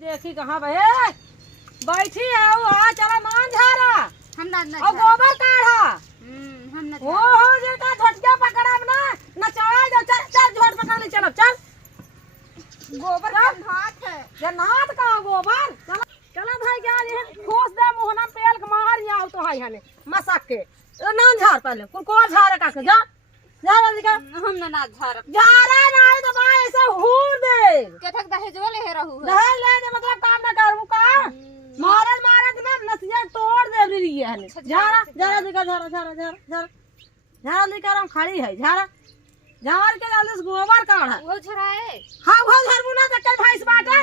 देखी कहाँ बे बैठी है वहाँ चला मान झारा हम ना और गोबर काढ़ा हम ना ओ हो जे का झटका पकड़ब ना नचाए जा चल चल झट पकड़ ले चल चल गोबर का हाथ है ये नाथ का गोबर चला चला भाई क्या ये ठोस दे मोहना पेल के मार या तो है हने मसक के ना झाड़ पहले को झाड़ का के जा जा जल्दी का हम ना झारब झाड़ा ना तो बा ऐसा हूर दे के ठक दहेजवा ले रहू है दहे ले दे मतलब काम ना करू का मारन मारन में नसिया तोड़ दे रही है हने झाड़ा झाड़ा दिखा झाड़ा झाड़ा झाड़ा झाड़ा झाड़ा लेकर हम खड़ी है झाड़ा झाड़ के लालस गोबर काढ़ा वो झराए हां वो झरबू ना तक भैंस बाटे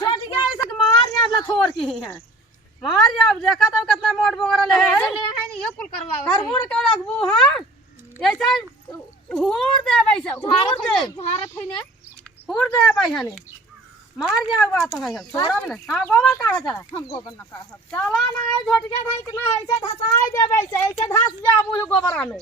छोट गया ऐसे मार या अपना छोड़ की ही है मार या देखा तो कितना मोट बोगरा ले है नहीं ये कुल करवाओ करबूर के रखबू हां ऐसा हुर दे वैसे हुर दे भारत है ना हुर दे पैहाने मार जा बात है छोड़ब ना हां गोबर काढ़ा चला हम गोबर ना काढ़ब चला ना झटके धई के ना ऐसे धसाई दे वैसे ऐसे धस जाबू गोबरा में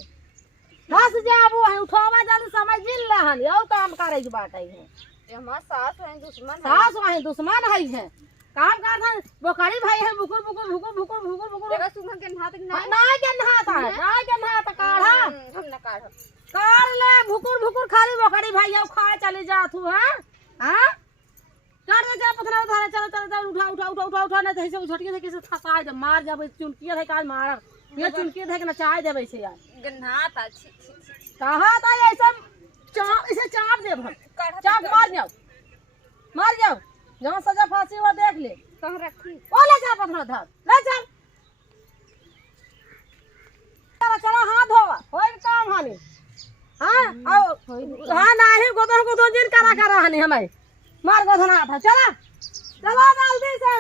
धस जाबू है उठावा जल्दी समझ जिल रहन यो काम करे की बात है ये हमार सास है दुश्मन सास वही दुश्मन है काम कर था बोकड़ी भाई है बुकुर बुकुर भुकुर भुकुर भुकुर भुकुर देखा सुन के हाथ ना ना के नहाता है ना के नहाता काढ़ा हम ना काढ़ब काढ़ ले भुकुर भुकुर खाली बोकड़ी भाई है खाए चले जा तू हां हां काढ़ दे जा पथरा उठा चल चल चल उठा उठा उठा उठा उठा ना ऐसे झटके से कैसे फसाए दे मार जाबे चुनकिया है काल मार ये चुनकिया है के नचाए दे वैसे यार गन्हाता कहां था ऐसा चाप इसे चाप दे भर चाप मार जाओ जहां सजा फांसी हुआ देख ले कहां रखी ओ ले जा पथरा धर ले चल चला चला हाथ धोवा होय काम हानि हां आओ हां नाही गोदन को 2 दिन करा हनी हमें मार गोधना था चला चला जल्दी से